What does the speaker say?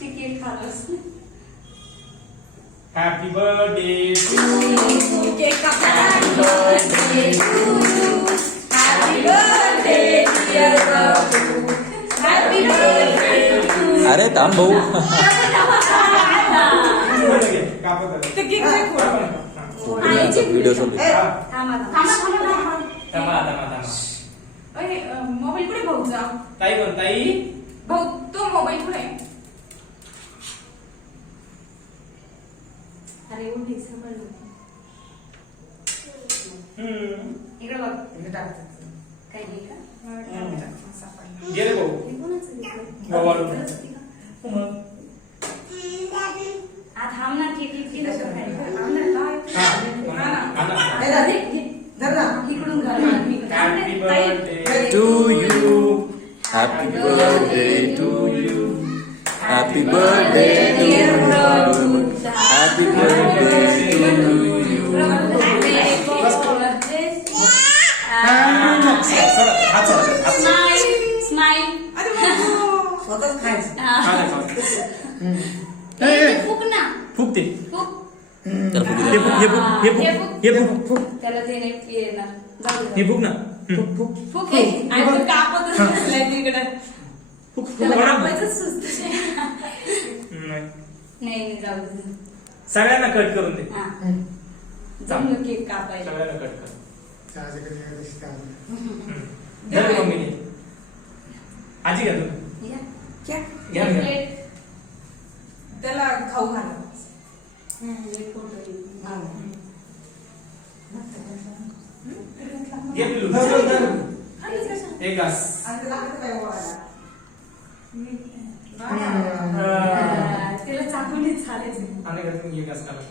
Cake खाल्लंस. Happy birthday cake कापला. Happy birthday to you. Happy birthday dear बाबू. Happy birthday. अरे थांब भाऊ. ते केक नाही व्हिडिओ चालू आहे. मोबाईल कुठे भाऊचा? ताई कोण ताई? भाऊ तो मोबाईल कुठे? अरे उठी समजलं. इकडे बघ. काय नाही का? गेले भाऊ भाऊ थांब ना. केक इकडून happy birthday to you. Happy birthday to you. Happy birthday to you. Happy birthday to you. Smile. स्वतःच खायचं. फुक ना. फुक ते फुक. त्याला फुगू दे. हे फुक त्याला ते नाही येणार. जाऊ दे. हे फुक ना फुक आहे. आणि तो कापतच बसलाय तिकडे. फुक त्याला कापायचं सुचत नाही. नाही जाऊ दे. सगळ्यांना कट करून दे. हा. जमलं केक कापायला. सगळ्यांना कट कर. धर मम्मीने. आजी घ्या तुम्ही. या. घ्या घ्या. प्लेट. त्याला खाऊ घाला. एक फोटो घे. घे पिलू. एक घास. आणि त्याला हात काय ओवाळायला. तिला चाकूनच चालायचं. आणि घास काढा.